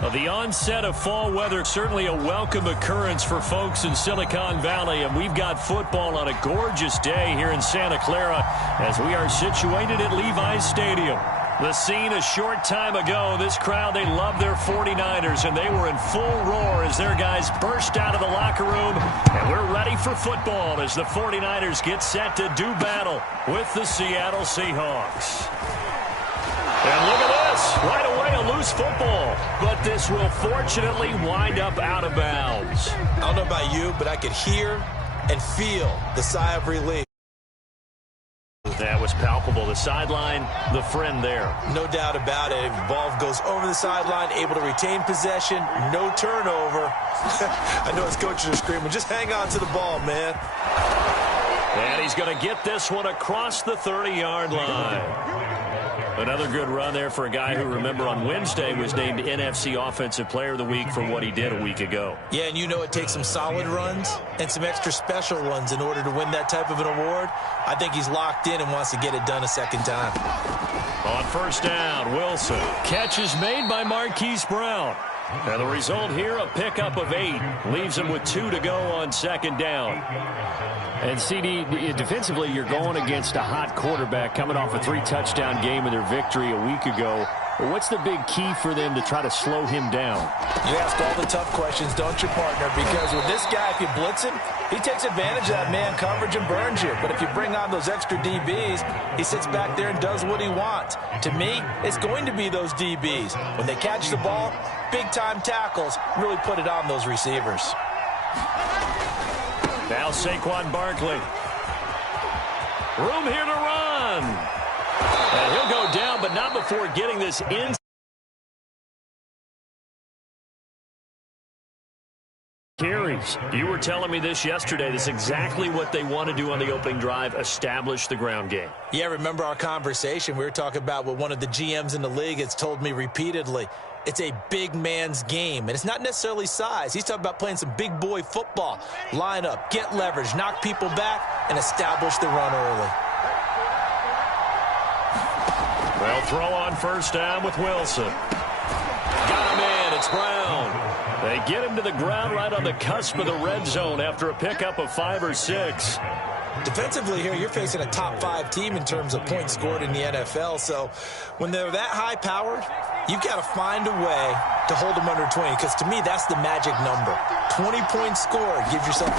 Well, the onset of fall weather, certainly a welcome occurrence for folks in Silicon Valley, and we've got football on a gorgeous day here in Santa Clara as we are situated at Levi's Stadium. The scene a short time ago, this crowd, they love their 49ers, and they were in full roar as their guys burst out of the locker room, and we're ready for football as the 49ers get set to do battle with the Seattle Seahawks. And look at this, right away a loose football, but this will fortunately wind up out of bounds. I don't know about you, but I could hear and feel the sigh of relief. That was palpable. The sideline, the friend there. No doubt about it. The ball goes over the sideline, able to retain possession, no turnover. I know his coaches are screaming, just hang on to the ball, man. And he's going to get this one across the 30-yard line. Another good run there for a guy who, remember, on Wednesday was named NFC Offensive Player of the Week for what he did a week ago. Yeah, and you know it takes some solid runs and some extra special ones in order to win that type of an award. I think he's locked in and wants to get it done a second time. On first down, Wilson. Catch is made by Marquise Brown. And the result here, a pickup of 8. Leaves him with 2 to go on second down. And, CD, defensively, you're going against a hot quarterback coming off a 3-touchdown game in their victory a week ago. What's the big key for them to try to slow him down? You ask all the tough questions, don't you, partner? Because with this guy, if you blitz him, he takes advantage of that man coverage and burns you. But if you bring on those extra DBs, he sits back there and does what he wants. To me, it's going to be those DBs. When they catch the ball, big-time tackles really put it on those receivers. Now Saquon Barkley. Room here to run. And he'll go down, but not before getting this in. Carries. You were telling me this yesterday. This is exactly what they want to do on the opening drive, establish the ground game. Yeah, remember our conversation. We were talking about what one of the GMs in the league has told me repeatedly. It's a big man's game, and it's not necessarily size. He's talking about playing some big boy football. Line up, get leverage, knock people back, and establish the run early. Well, throw on first down with Wilson. Got him in. It's Brown. They get him to the ground right on the cusp of the red zone after a pickup of 5 or 6. Defensively here, you're facing a top-5 team in terms of points scored in the NFL. So when they're that high-powered, you've got to find a way to hold them under 20. Because to me, that's the magic number. 20 points scored gives yourself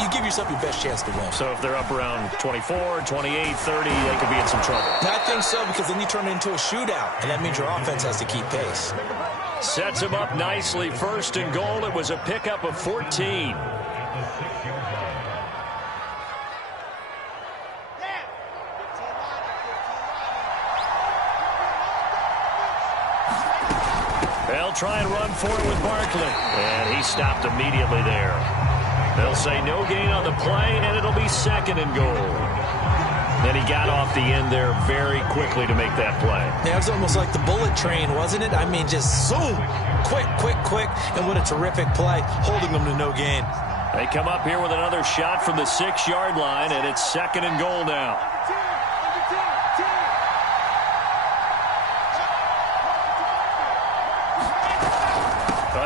you give yourself your best chance to win. So if they're up around 24, 28, 30, they could be in some trouble. I think so, because then you turn it into a shootout, and that means your offense has to keep pace. Sets him up nicely. First and goal. It was a pickup of 14. They'll try and run for it with Barkley. And he stopped immediately there. They'll say no gain on the play, and it'll be second and goal. And he got off the end there very quickly to make that play. Yeah, it was almost like the bullet train, wasn't it? I mean, just zoom. Quick, quick, quick. And what a terrific play, holding them to no gain. They come up here with another shot from the 6-yard line, and it's second and goal now.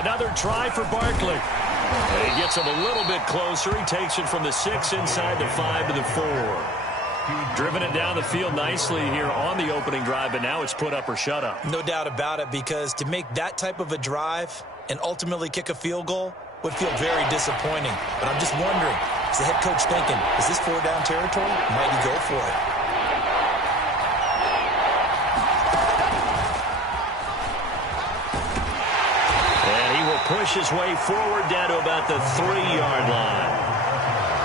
Another try for Barkley. And he gets him a little bit closer. He takes it from the 6 inside the 5 to the 4. Driven it down the field nicely here on the opening drive, but now it's put up or shut up. No doubt about it, because to make that type of a drive and ultimately kick a field goal would feel very disappointing. But I'm just wondering, is the head coach thinking, is this 4-down territory? Might he go for it? Push his way forward down to about the 3-yard line.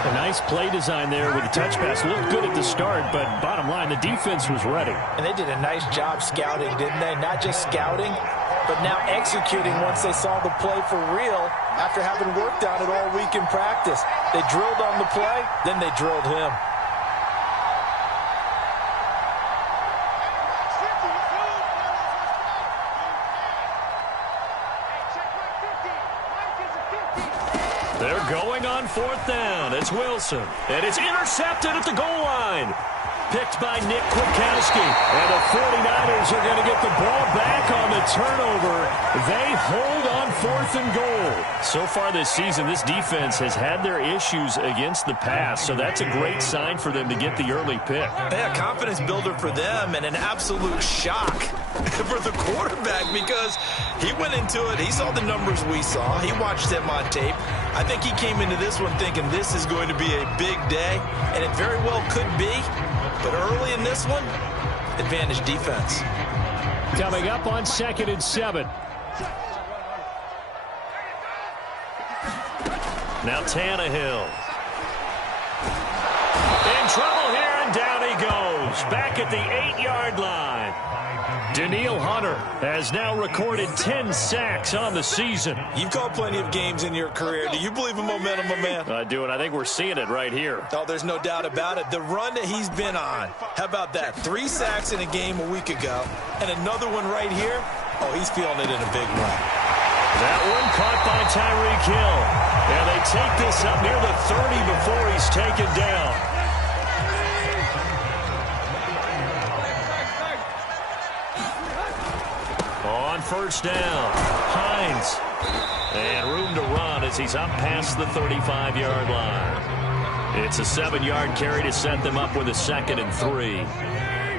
A nice play design there with the touch pass. Looked good at the start, but bottom line, the defense was ready. And they did a nice job scouting, didn't they? Not just scouting, but now executing once they saw the play for real after having worked on it all week in practice. They drilled on the play, then they drilled him. They're going on fourth down. It's Wilson. And it's intercepted at the goal line. picked by Nick Kwiatkowski. And the 49ers are going to get the ball back on the turnover. They hold on 4th and goal. So far this season, this defense has had their issues against the pass, so that's a great sign for them to get the early pick. Yeah, confidence builder for them and an absolute shock for the quarterback because he went into it. He saw the numbers we saw. He watched them on tape. I think he came into this one thinking this is going to be a big day, and it very well could be. But early in this one, advantage defense. Coming up on 2nd and 7. Now Tannehill. In trouble here, and down he goes. Back at the 8-yard line. Danielle Hunter has now recorded 10 sacks on the season. You've called plenty of games in your career. Do you believe in momentum, my man? I do, and I think we're seeing it right here. Oh, there's no doubt about it. The run that he's been on. How about that? 3 sacks in a game a week ago, and another one right here. Oh, he's feeling it in a big way. That one caught by Tyreek Hill. And they take this up near the 30 before he's taken down. On 1st down, Hines. And room to run as he's up past the 35-yard line. It's a 7-yard carry to set them up with a 2nd and 3.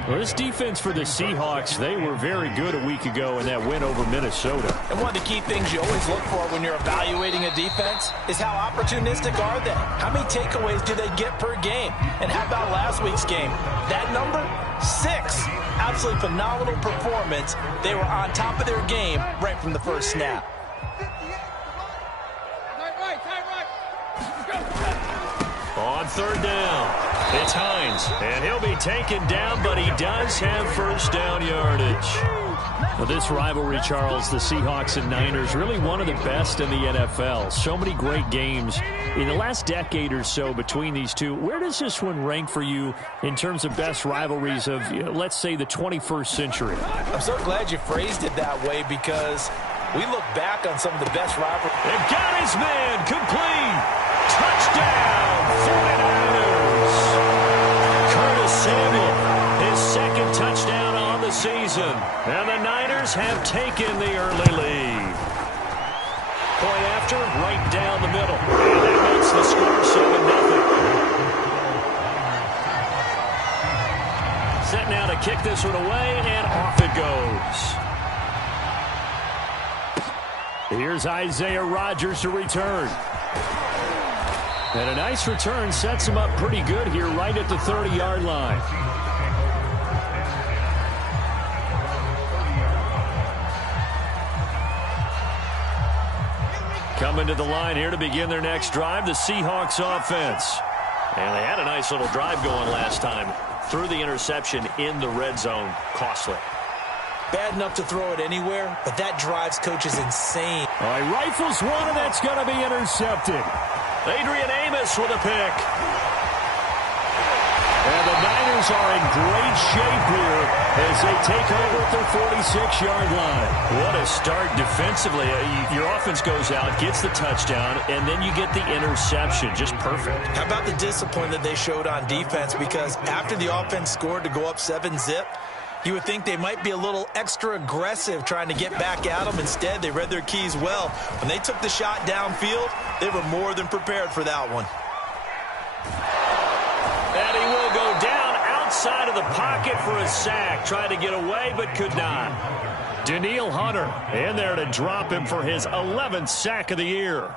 Well, this defense for the Seahawks, they were very good a week ago in that win over Minnesota. And one of the key things you always look for when you're evaluating a defense is how opportunistic are they? How many takeaways do they get per game? And how about last week's game? That number? 6. Absolutely phenomenal performance. They were on top of their game right from the first snap. On 3rd down, it's Hines, and he'll be taken down, but he does have 1st down yardage. Well, this rivalry, Charles, the Seahawks and Niners, really one of the best in the NFL. So many great games in the last decade or so between these two. Where does this one rank for you in terms of best rivalries of, let's say, the 21st century? I'm so glad you phrased it that way because we look back on some of the best rivalries. They've got his man complete. Touchdown, 49ers. Curtis Samuel, his 2nd touchdown on the season. And the Niners have taken the early lead. Point after, right down the middle. And that makes the score 7-0. Set now to kick this one away, and off it goes. Here's Isaiah Rodgers to return. And a nice return sets him up pretty good here right at the 30-yard line. Coming to the line here to begin their next drive, the Seahawks offense. And they had a nice little drive going last time. Threw the interception in the red zone. Costly. Bad enough to throw it anywhere, but that drives coaches insane. All right, rifles one, and that's going to be intercepted. Adrian Amos with a pick. And the Niners are in great shape here as they take over at their 46-yard line. What a start defensively. Your offense goes out, gets the touchdown, and then you get the interception. Just perfect. How about the discipline that they showed on defense? Because after the offense scored to go up 7-zip, you would think they might be a little extra aggressive trying to get back at them. Instead, they read their keys well. When they took the shot downfield, they were more than prepared for that one. And he will go down outside of the pocket for a sack. Tried to get away, but could not. Danielle Hunter in there to drop him for his 11th sack of the year.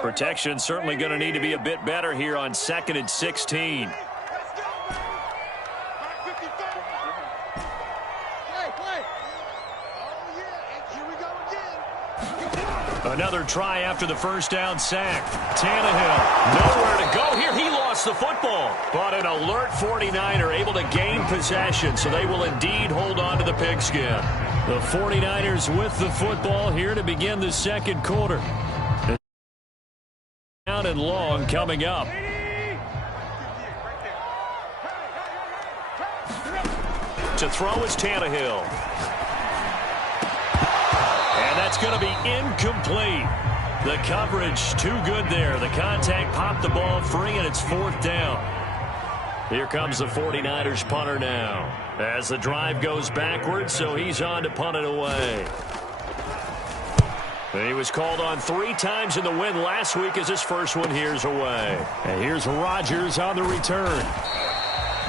Protection certainly going to need to be a bit better here on 2nd and 16. Another try after the 1st down sack. Tannehill, nowhere to go here. He lost the football. But an alert 49er able to gain possession, so they will indeed hold on to the pigskin. The 49ers with the football here to begin the 2nd quarter. Down and long coming up. To throw is Tannehill. And that That's going to be incomplete. The coverage too good there. The contact popped the ball free, and it's 4th down. Here comes the 49ers punter now. As the drive goes backwards, so he's on to punt it away. He was called on 3 times in the win last week as his first one here's away. And here's Rodgers on the return.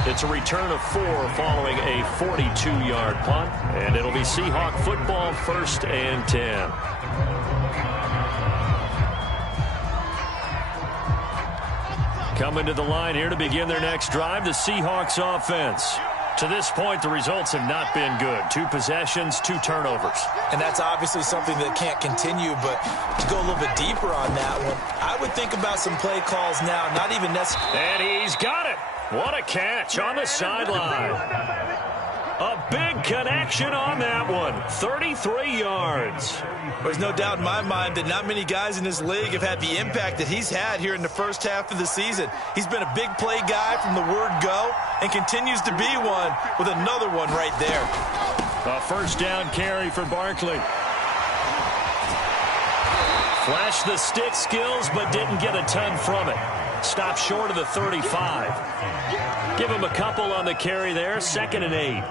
It's a return of 4 following a 42-yard punt. And it'll be Seahawk football, 1st and 10. Coming to the line here to begin their next drive, the Seahawks offense. To this point, the results have not been good. 2 possessions, 2 turnovers. And that's obviously something that can't continue, but to go a little bit deeper on that one, I would think about some play calls now, not even necessarily. And he's got it. What a catch on the sideline. A big connection on that one. 33 yards. There's no doubt in my mind that not many guys in this league have had the impact that he's had here in the first half of the season. He's been a big play guy from the word go and continues to be one with another one right there. A 1st down carry for Barkley. Flashed the stick skills but didn't get a ton from it. Stopped short of the 35. Give him a couple on the carry there. 2nd and 8.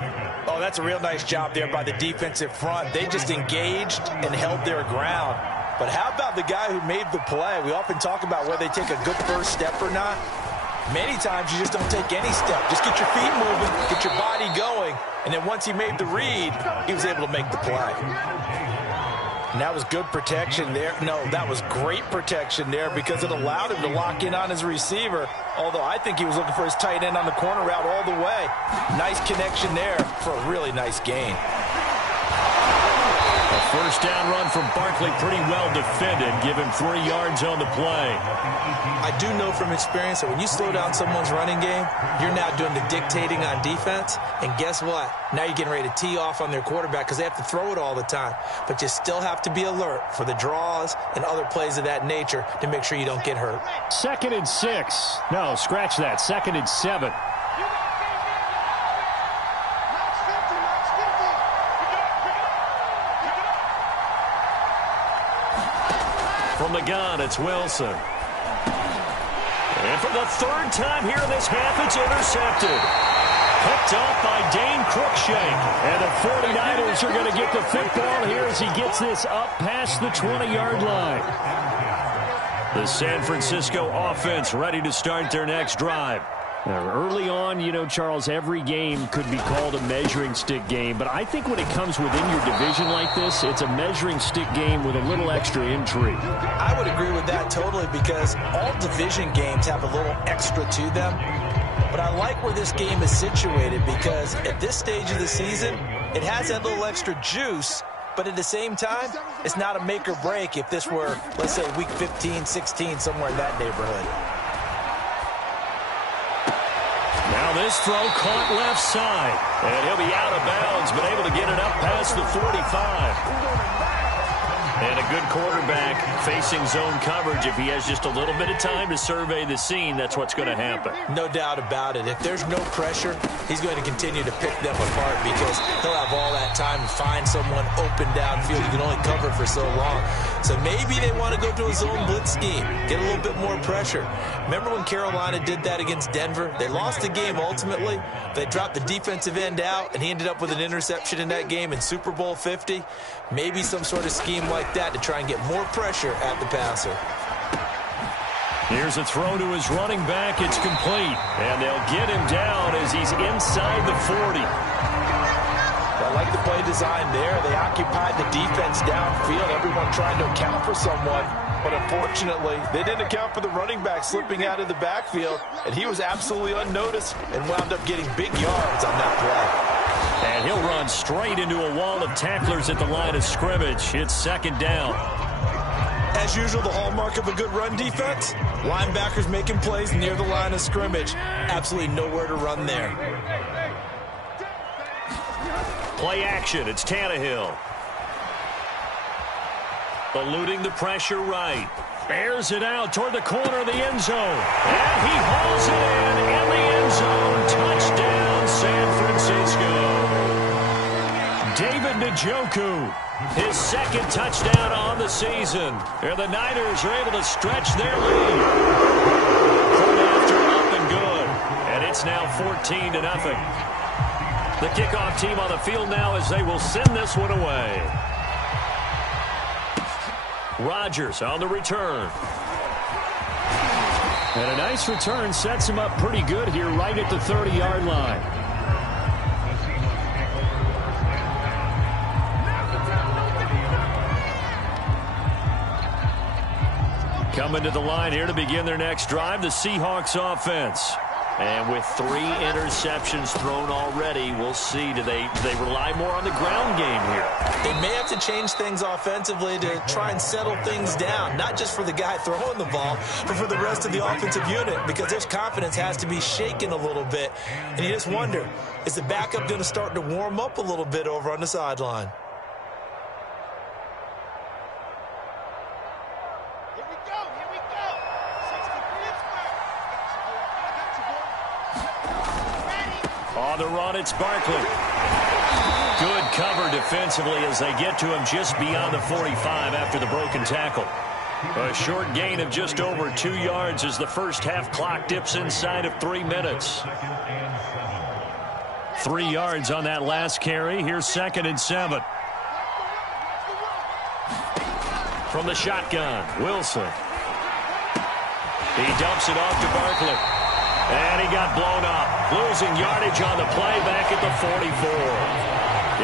Oh, that's a real nice job there by the defensive front. They just engaged and held their ground. But how about the guy who made the play? We often talk about whether they take a good first step or not. Many times you just don't take any step. Just get your feet moving, get your body going, and then once he made the read, he was able to make the play. And that was good protection there. No, that was great protection there because it allowed him to lock in on his receiver, although I think he was looking for his tight end on the corner route all the way. Nice connection there for a really nice gain. A 1st down run from Barkley, pretty well defended. Give him 3 yards on the play. I do know from experience that when you slow down someone's running game, you're now doing the dictating on defense. And guess what? Now you're getting ready to tee off on their quarterback because they have to throw it all the time. But you still have to be alert for the draws and other plays of that nature to make sure you don't get hurt. 2nd and 6. No, scratch that. 2nd and 7. From the gun, it's Wilson. And for the 3rd time here in this half, it's intercepted. Picked off by Dane Cruikshank. And the 49ers are going to get the football here as he gets this up past the 20-yard line. The San Francisco offense ready to start their next drive. Now, early on, you know, Charles, every game could be called a measuring stick game. But I think when it comes within your division like this, it's a measuring stick game with a little extra intrigue. I would agree with that totally because all division games have a little extra to them. But I like where this game is situated because at this stage of the season, it has that little extra juice. But at the same time, it's not a make or break if this were, let's say, week 15, 16, somewhere in that neighborhood. Now this throw caught left side. And he'll be out of bounds, but able to get it up past the 45. And a good quarterback facing zone coverage. If he has just a little bit of time to survey the scene, that's what's going to happen. No doubt about it. If there's no pressure, he's going to continue to pick them apart because he'll have all that time to find someone open downfield. You can only cover for so long. So maybe they want to go to a zone blitz scheme, get a little bit more pressure. Remember when Carolina did that against Denver? They lost the game ultimately. They dropped the defensive end out, and he ended up with an interception in that game in Super Bowl 50. Maybe some sort of scheme like that to try and get more pressure at the passer. Here's a throw to his running back. It's complete. And they'll get him down as he's inside the 40. I like the play design there. They occupied the defense downfield. Everyone trying to account for someone. But unfortunately, they didn't account for the running back slipping out of the backfield. And he was absolutely unnoticed and wound up getting big yards on that play. And he'll run straight into a wall of tacklers at the line of scrimmage. It's 2nd down. As usual, the hallmark of a good run defense, linebackers making plays near the line of scrimmage. Absolutely nowhere to run there. Play action. It's Tannehill. Eluding the pressure right. Bears it out toward the corner of the end zone. And he hauls it in the end zone. Touchdown, San Francisco. David Njoku, his second touchdown on the season. And the Niners are able to stretch their lead. Point after up and good. And it's now 14-0. The kickoff team on the field now as they will send this one away. Rodgers on the return. And a nice return sets him up pretty good here right at the 30-yard line. Coming to the line here to begin their next drive, the Seahawks offense. And with 3 interceptions thrown already, we'll see. Do they rely more on the ground game here? They may have to change things offensively to try and settle things down, not just for the guy throwing the ball, but for the rest of the offensive unit, because their confidence has to be shaken a little bit. And you just wonder, is the backup going to start to warm up a little bit over on the sideline? On the run, it's Barkley. Good cover defensively as they get to him just beyond the 45 after the broken tackle. A short gain of just over 2 yards as the first half clock dips inside of 3 minutes. 3 yards on that last carry. Here's 2nd and 7. From the shotgun, Wilson. He dumps it off to Barkley. And he got blown up, losing yardage on the play back at the 44.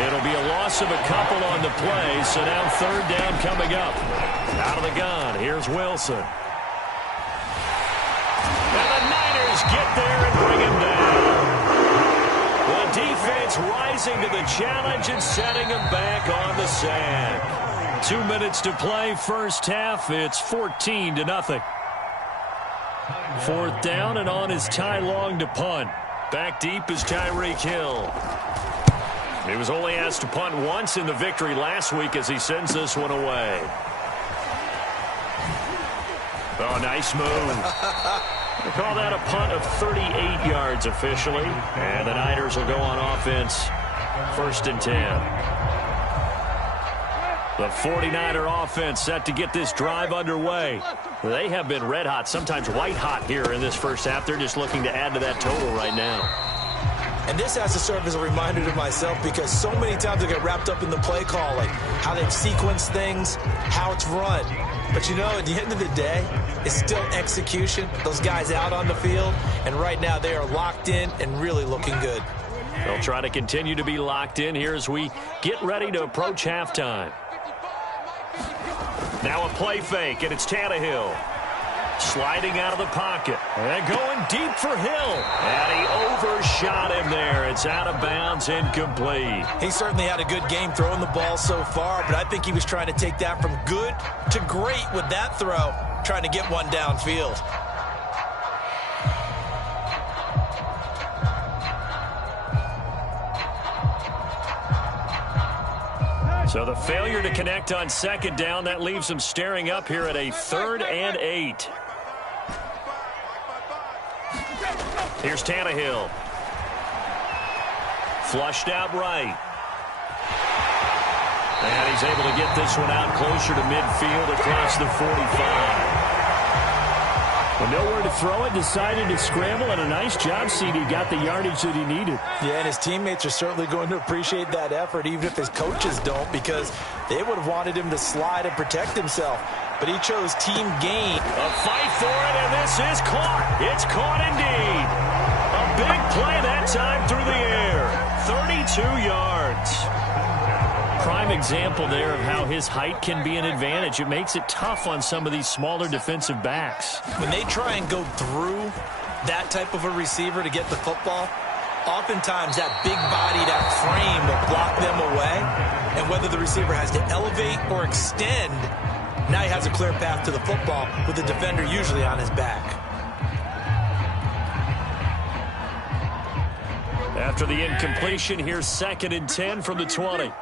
It'll be a loss of a couple on the play, so now 3rd down coming up. Out of the gun, here's Wilson. And the Niners get there and bring him down. The defense rising to the challenge and setting him back on the sack. 2 minutes to play, first half. It's 14-0. 4th down, and on is Ty Long to punt. Back deep is Tyreek Hill. He was only asked to punt once in the victory last week as he sends this one away. Oh, nice move. They call that a punt of 38 yards officially. And the Niners will go on offense. 1st and 10. The 49er offense set to get this drive underway. They have been red hot, sometimes white hot here in this first half. They're just looking to add to that total right now. And this has to serve as a reminder to myself because so many times I get wrapped up in the play calling, how they've sequenced things, how it's run. But, you know, at the end of the day, it's still execution. Those guys out on the field, and right now they are locked in and really looking good. They'll try to continue to be locked in here as we get ready to approach halftime. Now a play fake, and it's Tannehill. Sliding out of the pocket. And going deep for Hill. And he overshot him there. It's out of bounds, incomplete. He certainly had a good game throwing the ball so far, but I think he was trying to take that from good to great with that throw, trying to get one downfield. So the failure to connect on 2nd down, that leaves them staring up here at a 3rd and 8. Here's Tannehill. Flushed out right. And he's able to get this one out closer to midfield across the 45. Well, nowhere to throw it, decided to scramble, and a nice job, CD. Got the yardage that he needed. Yeah, and his teammates are certainly going to appreciate that effort, even if his coaches don't, because they would have wanted him to slide and protect himself. But he chose team gain. A fight for it, and this is caught. It's caught indeed. A big play that time through the air. 32 yards. Prime example there of how his height can be an advantage. It makes it tough on some of these smaller defensive backs. When they try and go through that type of a receiver to get the football, oftentimes that big body, that frame will block them away. And whether the receiver has to elevate or extend, now he has a clear path to the football with the defender usually on his back. After the incompletion, here's 2nd and 10 from the 20.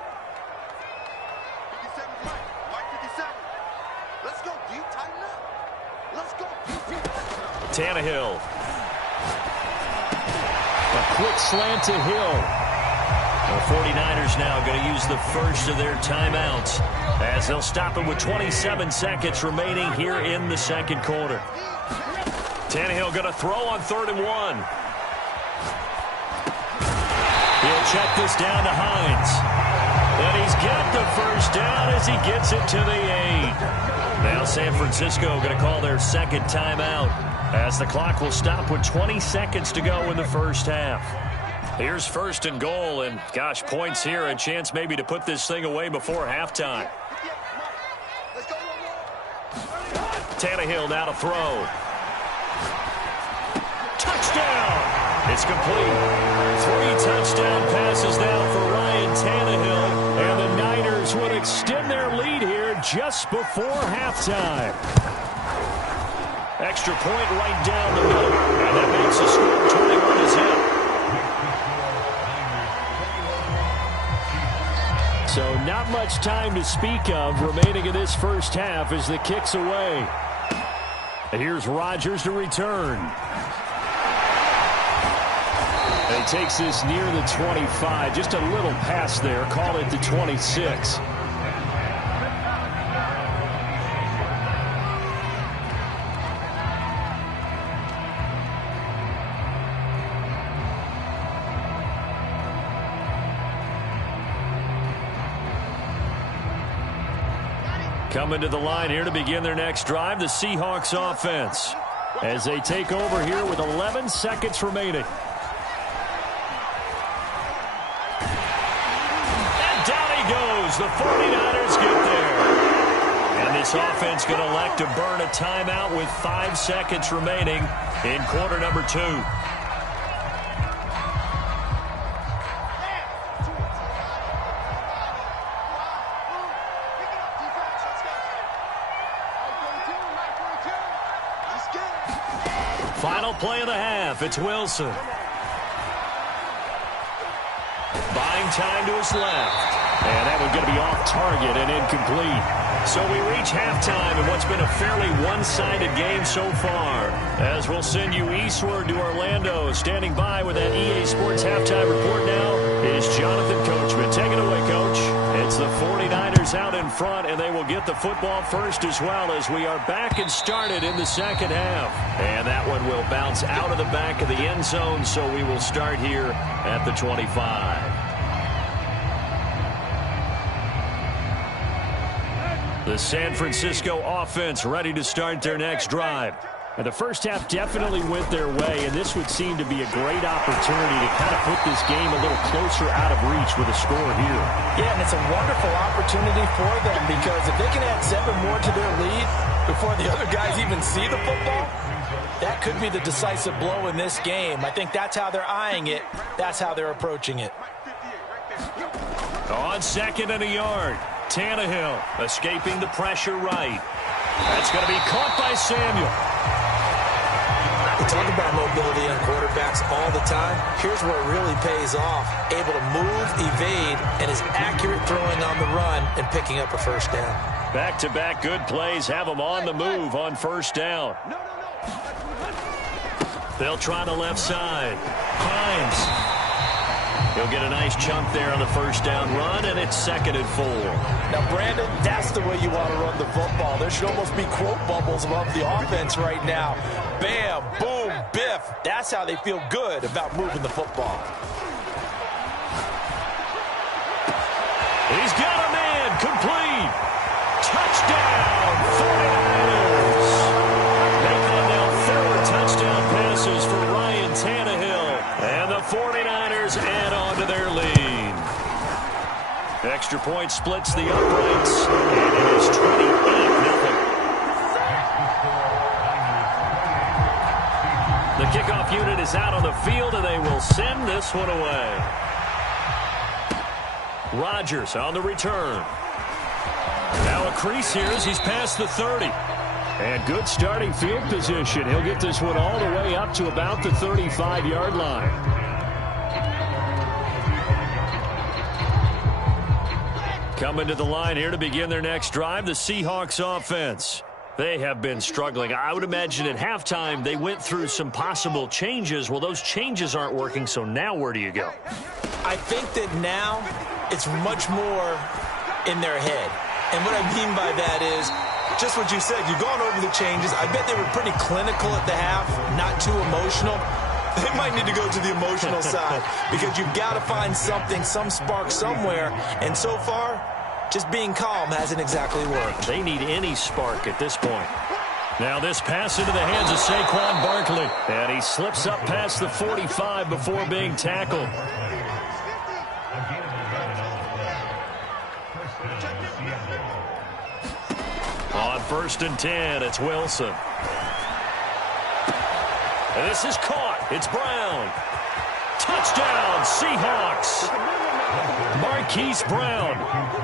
Tannehill. A quick slant to Hill. The 49ers now going to use the first of their timeouts as they'll stop it with 27 seconds remaining here in the second quarter. Tannehill going to throw on 3rd and 1. He'll check this down to Hines. And he's got the first down as he gets it to the 8. Now San Francisco going to call their second timeout as the clock will stop with 20 seconds to go in the first half. Here's 1st and goal, and gosh, points here, a chance maybe to put this thing away before halftime. Tannehill now to throw. Touchdown! It's complete. 3 touchdown passes now for Ryan Tannehill, and the Niners would extend their lead here just before halftime. Extra point right down the middle, and that makes the score 21 to 10. So not much time to speak of remaining in this first half as the kick's away. And here's Rodgers to return. And he takes this near the 25. Just a little pass there. Call it the 26. Coming to the line here to begin their next drive, the Seahawks offense, as they take over here with 11 seconds remaining. And down he goes. The 49ers get there. And this offense going to elect to burn a timeout with 5 seconds remaining in quarter number 2. Final play of the half. It's Wilson. Buying time to his left. And that one's going to be off target and incomplete. So we reach halftime in what's been a fairly one-sided game so far. As we'll send you eastward to Orlando. Standing by with that EA Sports halftime report now is Jonathan Coachman. Take it away, Coach. It's the 49ers out in front, and they will get the football first as well as we are back and started in the second half. And that one will bounce out of the back of the end zone, so we will start here at the 25. The San Francisco offense ready to start their next drive. And the first half definitely went their way, and this would seem to be a great opportunity to kind of put this game a little closer out of reach with a score here. Yeah, and it's a wonderful opportunity for them because if they can add 7 more to their lead before the other guys even see the football, that could be the decisive blow in this game. I think that's how they're eyeing it. That's how they're approaching it. On 2nd and a yard, Tannehill escaping the pressure right. That's going to be caught by Samuel. We talk about mobility on quarterbacks all the time. Here's where it really pays off. Able to move, evade, and is accurate throwing on the run and picking up a first down. Back-to-back good plays have them on the move on first down. They'll try the left side. Hines. He'll get a nice chunk there on the first down run, and it's 2nd and 4. Now, Brandon, that's the way you want to run the football. There should almost be quote bubbles above the offense right now. Bam, boom, biff. That's how they feel good about moving the football. He's got a man, complete. Touchdown, 49ers. Make that now 4 touchdown passes for Ryan Tannehill. And the 49ers add on to their lead. Extra point splits the uprights, and it is 28-0. The kickoff unit is out on the field, and they will send this one away. Rodgers on the return. Now a crease here as he's past the 30. And good starting field position. He'll get this one all the way up to about the 35-yard line. Coming to the line here to begin their next drive, the Seahawks offense. They have been struggling. I would imagine at halftime they went through some possible changes. Well, those changes aren't working, so now where do you go? I think that now it's much more in their head. And what I mean by that is just what you said. You've gone over the changes. I bet they were pretty clinical at the half, not too emotional. They might need to go to the emotional side because you've got to find something, some spark somewhere. And so far, just being calm hasn't exactly worked. They need any spark at this point. Now this pass into the hands of Saquon Barkley. And he slips up past the 45 before being tackled. On 1st and 10, it's Wilson. And this is caught. It's Brown. Touchdown, Seahawks. Marquise Brown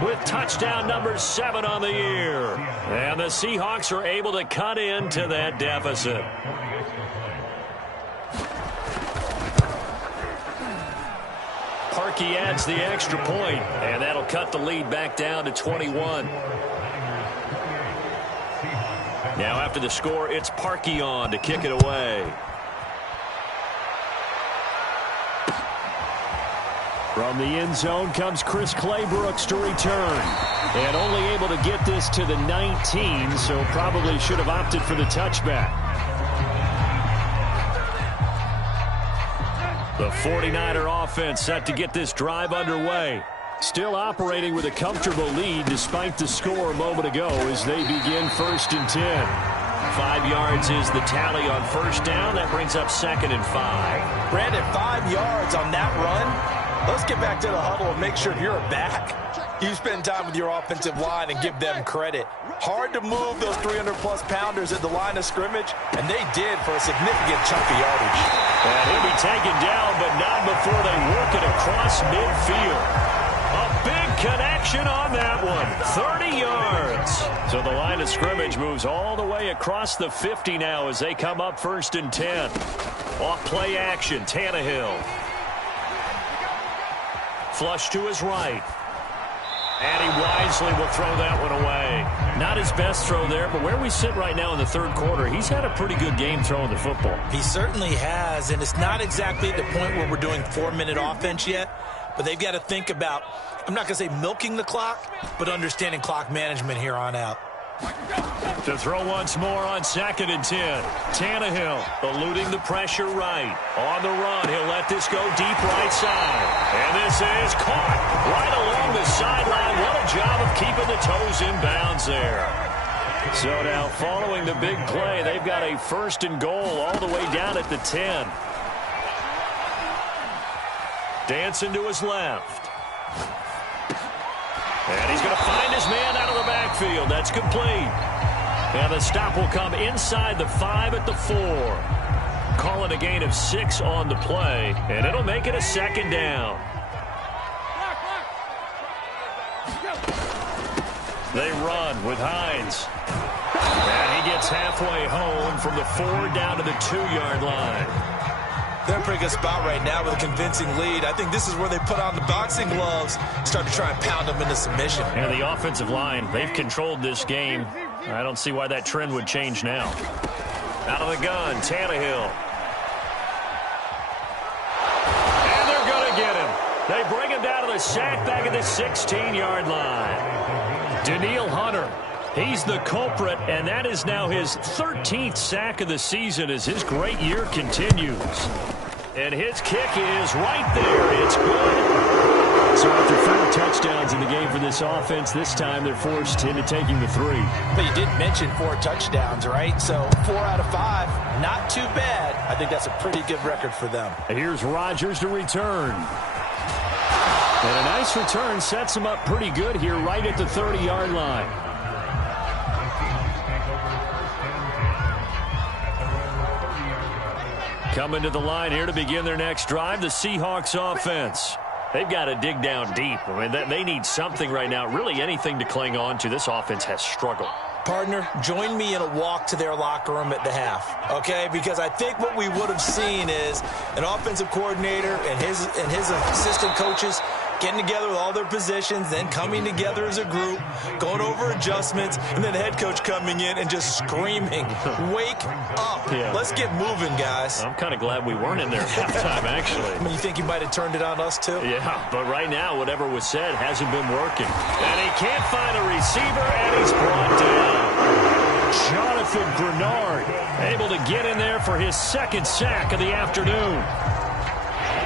with touchdown number 7 on the year. And the Seahawks are able to cut into that deficit. Parkey adds the extra point, and that'll cut the lead back down to 21. Now after the score, it's Parkey on to kick it away. From the end zone comes Chris Claybrooks to return. And only able to get this to the 19, so probably should have opted for the touchback. The 49er offense set to get this drive underway. Still operating with a comfortable lead despite the score a moment ago as they begin 1st and 10. 5 yards is the tally on 1st down. That brings up 2nd and 5. Brandon, 5 yards on that run. Let's get back to the huddle and make sure if you're a back, you spend time with your offensive line and give them credit. Hard to move those 300-plus pounders at the line of scrimmage, and they did for a significant chunk of yardage. And he'll be taken down, but not before they work it across midfield. A big connection on that one. 30 yards. So the line of scrimmage moves all the way across the 50 now as they come up 1st and 10. Off play action, Tannehill. Flush to his right. And he wisely will throw that one away. Not his best throw there, but where we sit right now in the 3rd quarter, he's had a pretty good game throwing the football. He certainly has, and it's not exactly at the point where we're doing 4-minute offense yet, but they've got to think about, I'm not going to say milking the clock, but understanding clock management here on out. To throw once more on 2nd and 10. Tannehill eluding the pressure right. On the run, he'll let this go deep right side. And this is caught right along the sideline. What a job of keeping the toes in bounds there. So now following the big play, they've got a 1st and goal all the way down at the 10. Dancing to his left. And he's going to find his man out of the backfield. That's complete. And the stop will come inside the 5 at the 4. Call it a gain of 6 on the play, and it'll make it a 2nd down. They run with Hines. And he gets halfway home from the 4 down to the 2-yard line. They're in a pretty good spot right now with a convincing lead. I think this is where they put on the boxing gloves, start to try and pound them into submission. And the offensive line, they've controlled this game. I don't see why that trend would change now. Out of the gun, Tannehill. And they're going to get him. They bring him down to the sack back at the 16-yard line. Danielle Hunter. He's the culprit, and that is now his 13th sack of the season as his great year continues. And his kick is right there. It's good. So after 4 touchdowns in the game for this offense, this time they're forced into taking the 3. But you did mention 4 touchdowns, right? So 4 out of 5, not too bad. I think that's a pretty good record for them. And here's Rodgers to return. And a nice return sets him up pretty good here right at the 30-yard line. Coming to the line here to begin their next drive, the Seahawks offense. They've got to dig down deep. I mean, they need something right now, really anything to cling on to. This offense has struggled. Partner, join me in a walk to their locker room at the half, okay? Because I think what we would have seen is an offensive coordinator and his assistant coaches getting together with all their positions, then coming together as a group, going over adjustments, and then the head coach coming in and just screaming, wake up. Yeah. Let's get moving, guys. I'm kind of glad we weren't in there at halftime, actually. I mean, you think he might have turned it on us, too? Yeah, but right now, whatever was said hasn't been working. And he can't find a receiver, and he's brought down. Jonathan Grenard able to get in there for his second sack of the afternoon.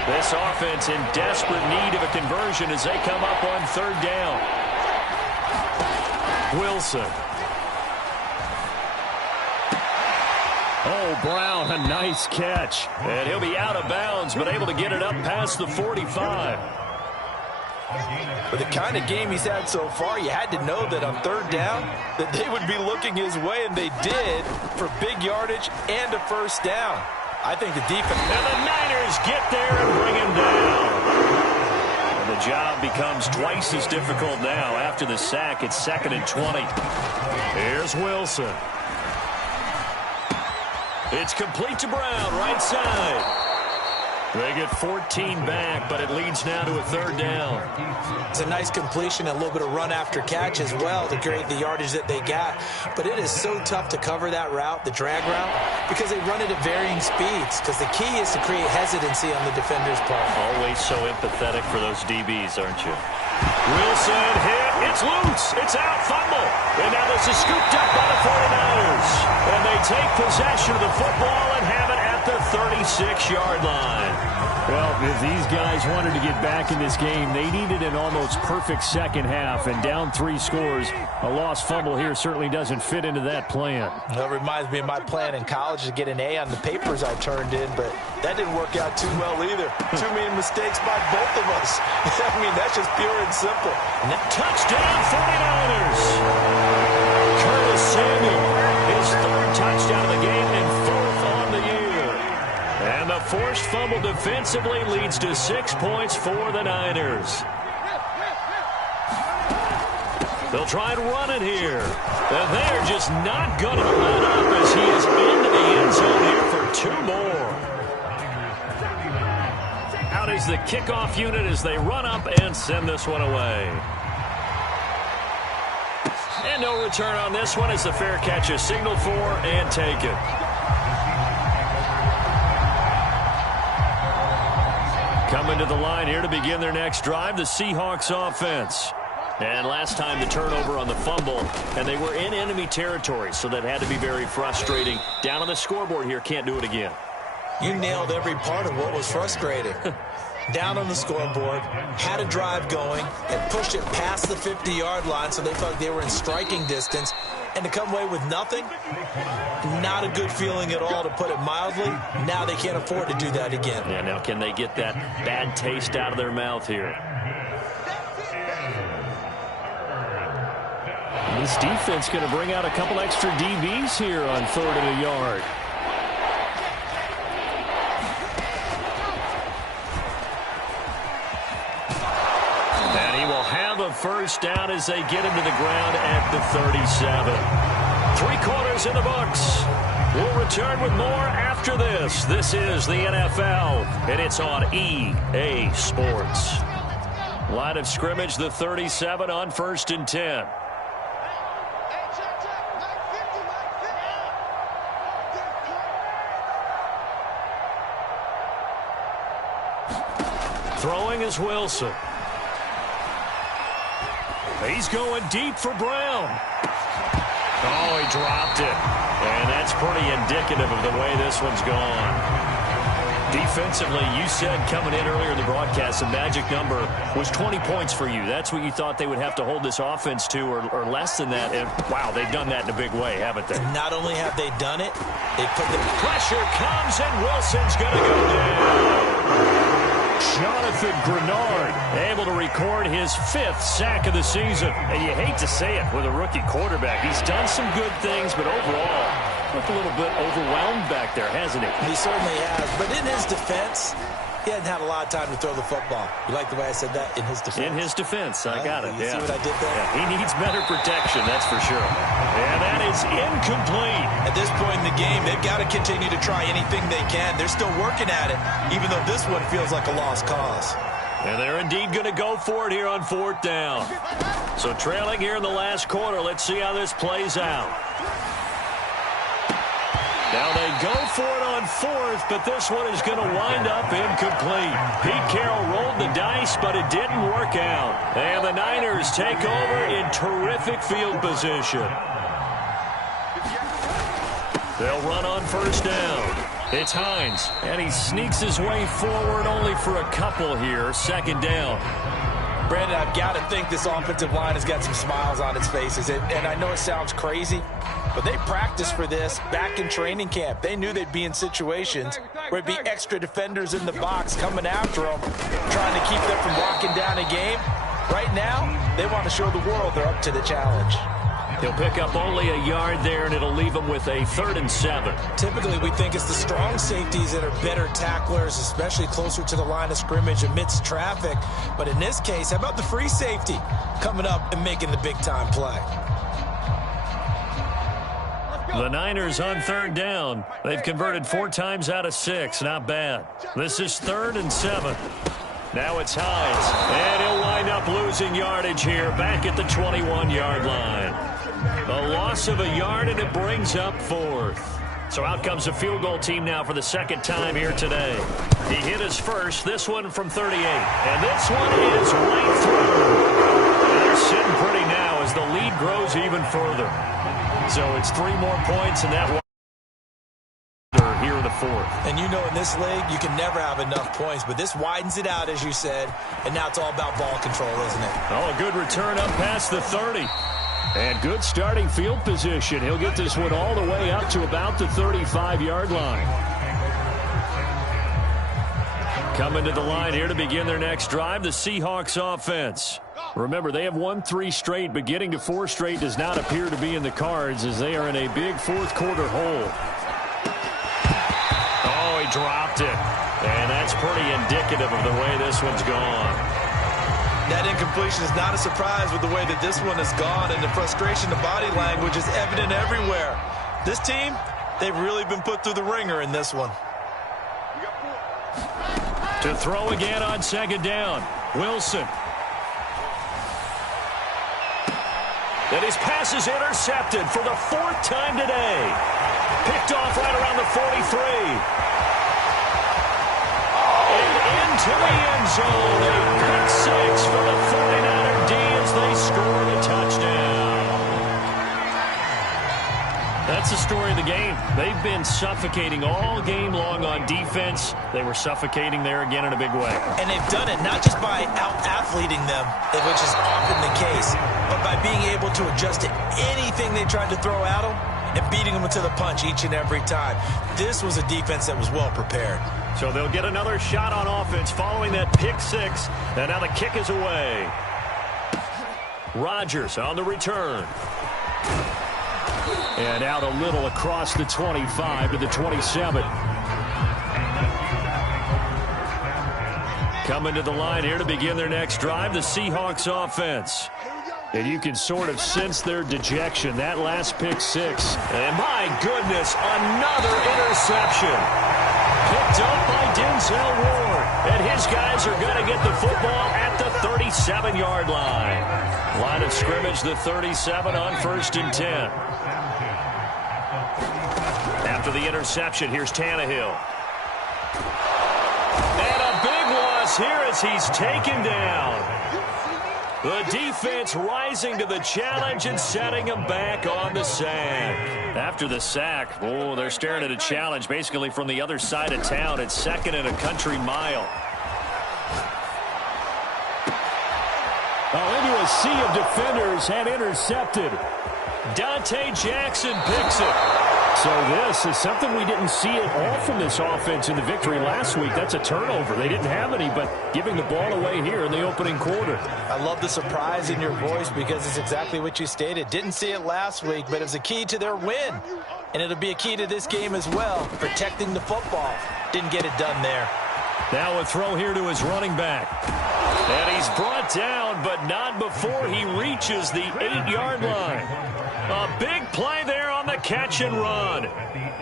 This offense in desperate need of a conversion as they come up on third down. Wilson. Oh, Brown, a nice catch. And he'll be out of bounds, but able to get it up past the 45. With the kind of game he's had so far, you had to know that on third down that they would be looking his way, and they did, for big yardage and a first down. I think the defense... And the Niners get there and bring him down. And the job becomes twice as difficult now. After the sack, it's 2nd and 20. Here's Wilson. It's complete to Brown, right side. They get 14 back, but it leads now to a third down. It's a nice completion, a little bit of run after catch as well to create the yardage that they got. But it is so tough to cover that route, the drag route, because they run it at varying speeds. Because the key is to create hesitancy on the defender's part. Always so empathetic for those DBs, aren't you? Wilson hit. It's loose. It's out. Fumble. And now this is scooped up by the 49ers. And they take possession of the football and have it at the 36-yard line. Well, if these guys wanted to get back in this game, they needed an almost perfect second half. And down 3 scores, a lost fumble here certainly doesn't fit into that plan. That reminds me of my plan in college to get an A on the papers I turned in, but that didn't work out too well either. Too many mistakes by both of us. I mean, that's just pure and simple. And touchdown, 49ers. Curtis Samuel, his 3rd touchdown of the game and 4th on the year. And the forced fumble defensively leads to 6 points for the Niners. They'll try and run it here. And they're just not going to let up as he is into the end zone here for 2 more. Out is the kickoff unit as they run up and send this one away. And no return on this one as the fair catch is signaled for and taken. Coming to the line here to begin their next drive, the Seahawks offense. And last time the turnover on the fumble, and they were in enemy territory, so that had to be very frustrating. Down on the scoreboard here, can't do it again. You nailed every part of what was frustrating. Down on the scoreboard, had a drive going, and pushed it past the 50-yard line so they felt like they were in striking distance. And to come away with nothing, not a good feeling at all, to put it mildly. Now they can't afford to do that again. Yeah, now can they get that bad taste out of their mouth here? This defense going to bring out a couple extra DBs here on 3rd and a yard. And he will have a first down as they get him to the ground at the 37. 3 quarters in the books. We'll return with more after this. This is the NFL, and it's on EA Sports. Line of scrimmage, the 37 on 1st and 10. Throwing is Wilson. He's going deep for Brown. Oh, he dropped it. And that's pretty indicative of the way this one's gone. Defensively, you said coming in earlier in the broadcast, the magic number was 20 points for you. That's what you thought they would have to hold this offense to, or less than that. And, wow, they've done that in a big way, haven't they? Not only have they done it, they put the pressure comes, and Wilson's going to go down. Jonathan Grenard able to record his 5th sack of the season. And you hate to say it with a rookie quarterback. He's done some good things, but overall, looked a little bit overwhelmed back there, hasn't he? He certainly has. But in his defense, he hadn't had a lot of time to throw the football. You like the way I said that? In his defense. In his defense. I got it. You see what I did there? Yeah, he needs better protection, that's for sure. And that is incomplete. At this point in the game, they've got to continue to try anything they can. They're still working at it, even though this one feels like a lost cause. And they're indeed going to go for it here on 4th down. So trailing here in the last quarter. Let's see how this plays out. Now they go for it on 4th, but this one is going to wind up incomplete. Pete Carroll rolled the dice, but it didn't work out. And the Niners take over in terrific field position. They'll run on 1st down. It's Hines, and he sneaks his way forward only for a couple here. 2nd down. Brandon, I've got to think this offensive line has got some smiles on its faces. And I know it sounds crazy, but they practiced for this back in training camp. They knew they'd be in situations where it'd be extra defenders in the box coming after them, trying to keep them from locking down a game. Right now, they want to show the world they're up to the challenge. He'll pick up only a yard there, and it'll leave him with a 3rd and 7. Typically, we think it's the strong safeties that are better tacklers, especially closer to the line of scrimmage amidst traffic. But in this case, how about the free safety coming up and making the big-time play? The Niners on 3rd down. They've converted 4 times out of 6. Not bad. This is 3rd and 7. Now it's Hines, and he'll wind up losing yardage here back at the 21-yard line. A loss of a yard, and it brings up 4th. So out comes the field goal team now for the 2nd time here today. He hit his first, this one from 38. And this one is right through. And they're sitting pretty now as the lead grows even further. So it's 3 more points, and that one here in the 4th. And you know in this league, you can never have enough points, but this widens it out, as you said, and now it's all about ball control, isn't it? Oh, a good return up past the 30. And good starting field position. He'll get this one all the way up to about the 35-yard line. Coming to the line here to begin their next drive, the Seahawks offense. Remember, they have won 3 straight, but getting to 4 straight does not appear to be in the cards as they are in a big 4th quarter hole. Oh, he dropped it. And that's pretty indicative of the way this one's gone. That incompletion is not a surprise with the way that this one has gone, and the frustration, the body language is evident everywhere. This team, they've really been put through the ringer in this one. To throw again on 2nd down, Wilson. And his pass is intercepted for the 4th time today. Picked off right around the 43. To the end zone, a pick 6 for the 49er D as they scored a touchdown. That's the story of the game. They've been suffocating all game long on defense. They were suffocating there again in a big way. And they've done it not just by out-athleting them, which is often the case, but by being able to adjust to anything they tried to throw at them and beating them to the punch each and every time. This was a defense that was well prepared. So they'll get another shot on offense following that pick 6. And now the kick is away. Rodgers on the return. And out a little across the 25 to the 27. Coming to the line here to begin their next drive, the Seahawks offense. And you can sort of sense their dejection. That last pick 6. And my goodness, another interception. Picked up by Denzel Ward. And his guys are going to get the football at the 37-yard line. Line of scrimmage, the 37 on 1st and 10. After the interception, here's Tannehill. And a big loss here as he's taken down. The defense rising to the challenge and setting him back on the sack. After the sack, oh, they're staring at a challenge basically from the other side of town. It's 2nd and a country mile. Into a sea of defenders and intercepted. Dante Jackson picks it. So this is something we didn't see at all from this offense in the victory last week. That's a turnover. They didn't have any, but giving the ball away here in the opening quarter. I love the surprise in your voice because it's exactly what you stated. Didn't see it last week, but it was a key to their win. And it'll be a key to this game as well, protecting the football. Didn't get it done there. Now a throw here to his running back. And he's brought down, but not before he reaches the 8-yard line. A big play there on the catch and run.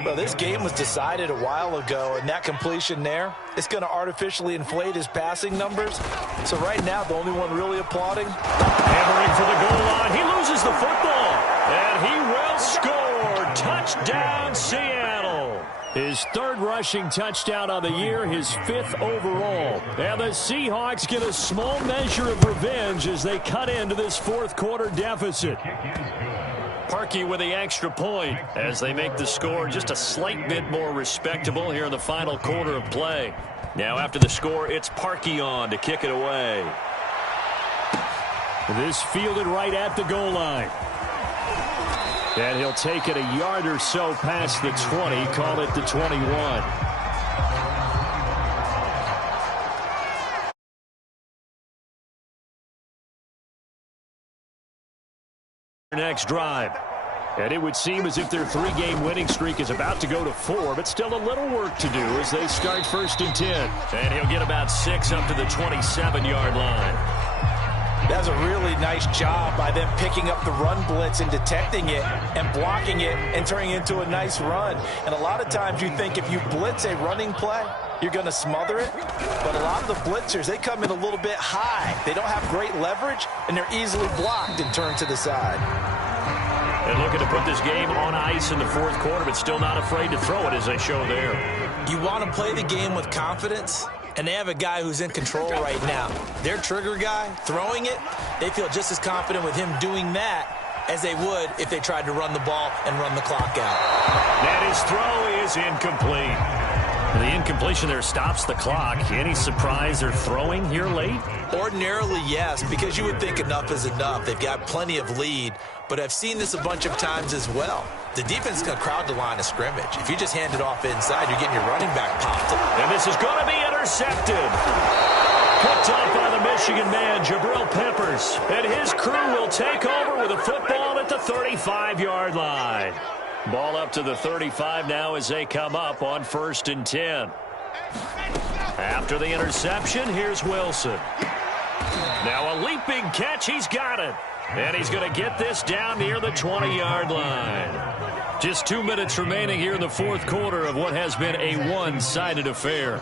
Well, this game was decided a while ago, and that completion there, it's going to artificially inflate his passing numbers. So right now, the only one really applauding. Hammering for the goal line. He loses the football, and he will score. Touchdown, Seattle. His third rushing touchdown of the year, his fifth overall. And the Seahawks get a small measure of revenge as they cut into this fourth quarter deficit. Parkey with the extra point as they make the score just a slight bit more respectable here in the final quarter of play. Now after the score, it's Parkey on to kick it away. This fielded right at the goal line. And he'll take it a yard or so past the 20, call it the 21. Next drive. And it would seem as if their three-game winning streak is about to go to 4, but still a little work to do as they start 1st and 10. And he'll get about 6 up to the 27-yard line. That's a really nice job by them picking up the run blitz and detecting it and blocking it and turning it into a nice run. And a lot of times you think if you blitz a running play, you're going to smother it. But a lot of the blitzers, they come in a little bit high. They don't have great leverage, and they're easily blocked and turned to the side. And looking to put this game on ice in the fourth quarter, but still not afraid to throw it as they show there. You want to play the game with confidence? And they have a guy who's in control right now. Their trigger guy, throwing it, they feel just as confident with him doing that as they would if they tried to run the ball and run the clock out. And his throw is incomplete. The incompletion there stops the clock. Any surprise they're throwing here late? Ordinarily, yes, because you would think enough is enough. They've got plenty of lead, but I've seen this a bunch of times as well. The defense is going to crowd the line of scrimmage. If you just hand it off inside, you're getting your running back popped. And this is going to be intercepted. Picked up by the Michigan man, Jabril Peppers. And his crew will take over with a football at the 35-yard line. Ball up to the 35 now as they come up on 1st and 10. After the interception, here's Wilson. Now a leaping catch, he's got it. And he's going to get this down near the 20-yard line. Just 2 minutes remaining here in the fourth quarter of what has been a one-sided affair.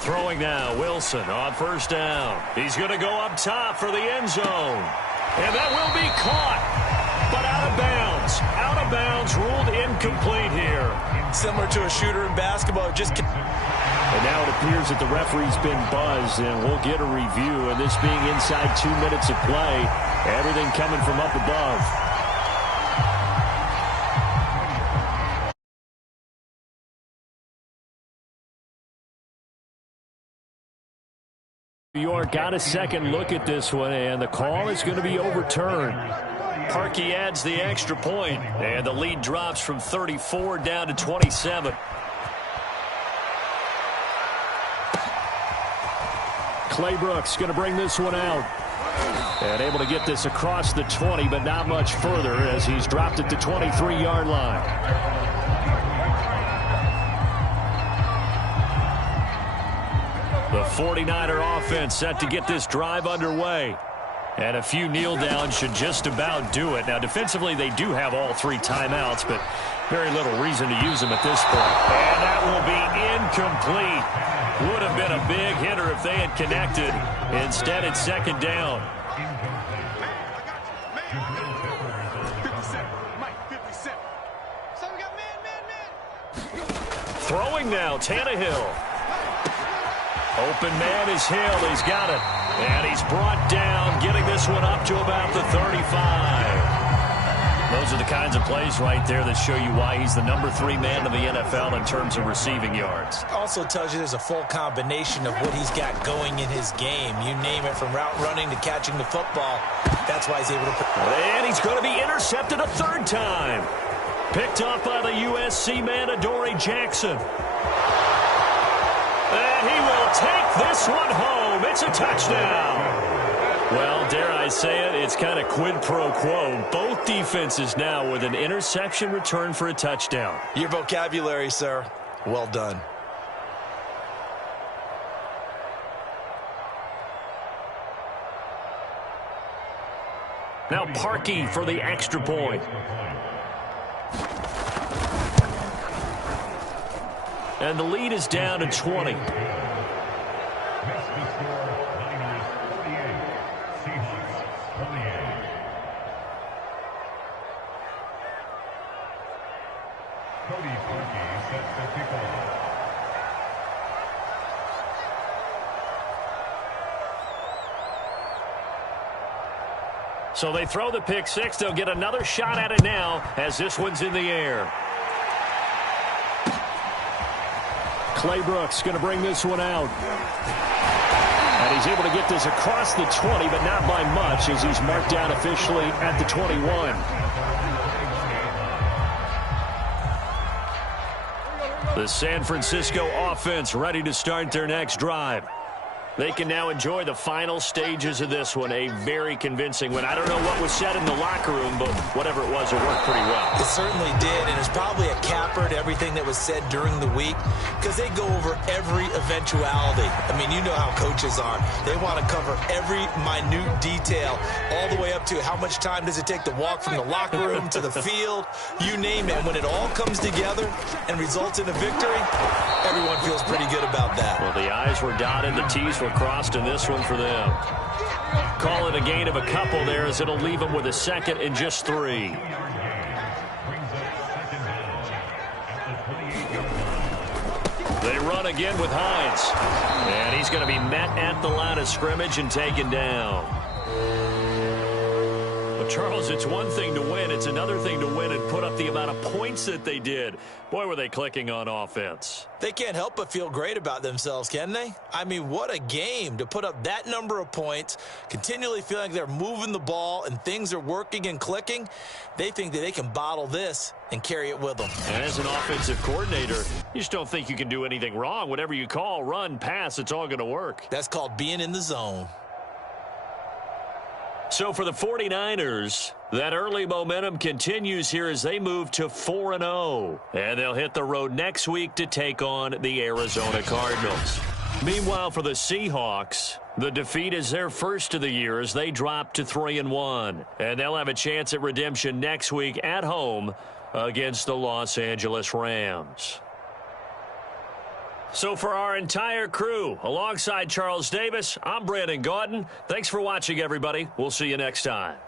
Throwing now, Wilson on 1st down. He's going to go up top for the end zone. And that will be caught, but out of bounds. Out of bounds, ruled incomplete here. Similar to a shooter in basketball, just... And now it appears that the referee's been buzzed, and we'll get a review. And this being inside 2 minutes of play, everything coming from up above. New York got a second look at this one, and the call is going to be overturned. Parkey adds the extra point, and the lead drops from 34 down to 27. Clay Brooks going to bring this one out. And able to get this across the 20, but not much further as he's dropped at the 23-yard line. The 49er offense set to get this drive underway. And a few kneel downs should just about do it. Now, defensively, they do have all 3 timeouts, but very little reason to use them at this point. And that will be incomplete. Would have been a big hitter if they had connected. Instead, it's 2nd down. Throwing now, Tannehill. Open man is Hill. He's got it. And he's brought down, getting this one up to about the 35. Those are the kinds of plays right there that show you why he's the number 3 man in the NFL in terms of receiving yards. Also tells you there's a full combination of what he's got going in his game. You name it, from route running to catching the football. That's why he's able to... And he's going to be intercepted a 3rd time. Picked up by the USC man, Adoree Jackson. And he will take this one home. It's a touchdown. Well, dare I say it, it's kind of quid pro quo. Both defenses now with an interception return for a touchdown. Your vocabulary, sir. Well done. Now Parkey for the extra point. And the lead is down to 20. So they throw the pick six. They'll get another shot at it now as this one's in the air. Clay Brooks going to bring this one out. And he's able to get this across the 20, but not by much as he's marked down officially at the 21. The San Francisco offense ready to start their next drive. They can now enjoy the final stages of this one. A very convincing one. I don't know what was said in the locker room, but whatever it was, it worked pretty well. It certainly did, and it's probably a capper to everything that was said during the week because they go over every eventuality. I mean, you know how coaches are. They want to cover every minute detail all the way up to how much time does it take to walk from the locker room to the field, you name it. And when it all comes together and results in a victory, everyone feels pretty good about that. Well, the I's were dotted, the T's were crossed in this one for them. Call it a gain of a couple there as it'll leave them with a second and just 3. They run again with Hines. And he's going to be met at the line of scrimmage and taken down. But Charles, it's one thing to win. It's another thing to win and put up the amount of points that they did. Boy, were they clicking on offense. They can't help but feel great about themselves, can they? I mean, what a game to put up that number of points, continually feeling like they're moving the ball and things are working and clicking. They think that they can bottle this and carry it with them. And as an offensive coordinator, you just don't think you can do anything wrong. Whatever you call, run, pass, it's all going to work. That's called being in the zone. So for the 49ers, that early momentum continues here as they move to 4-0. And they'll hit the road next week to take on the Arizona Cardinals. Meanwhile, for the Seahawks, the defeat is their first of the year as they drop to 3-1. And they'll have a chance at redemption next week at home against the Los Angeles Rams. So for our entire crew, alongside Charles Davis, I'm Brandon Gaudin. Thanks for watching, everybody. We'll see you next time.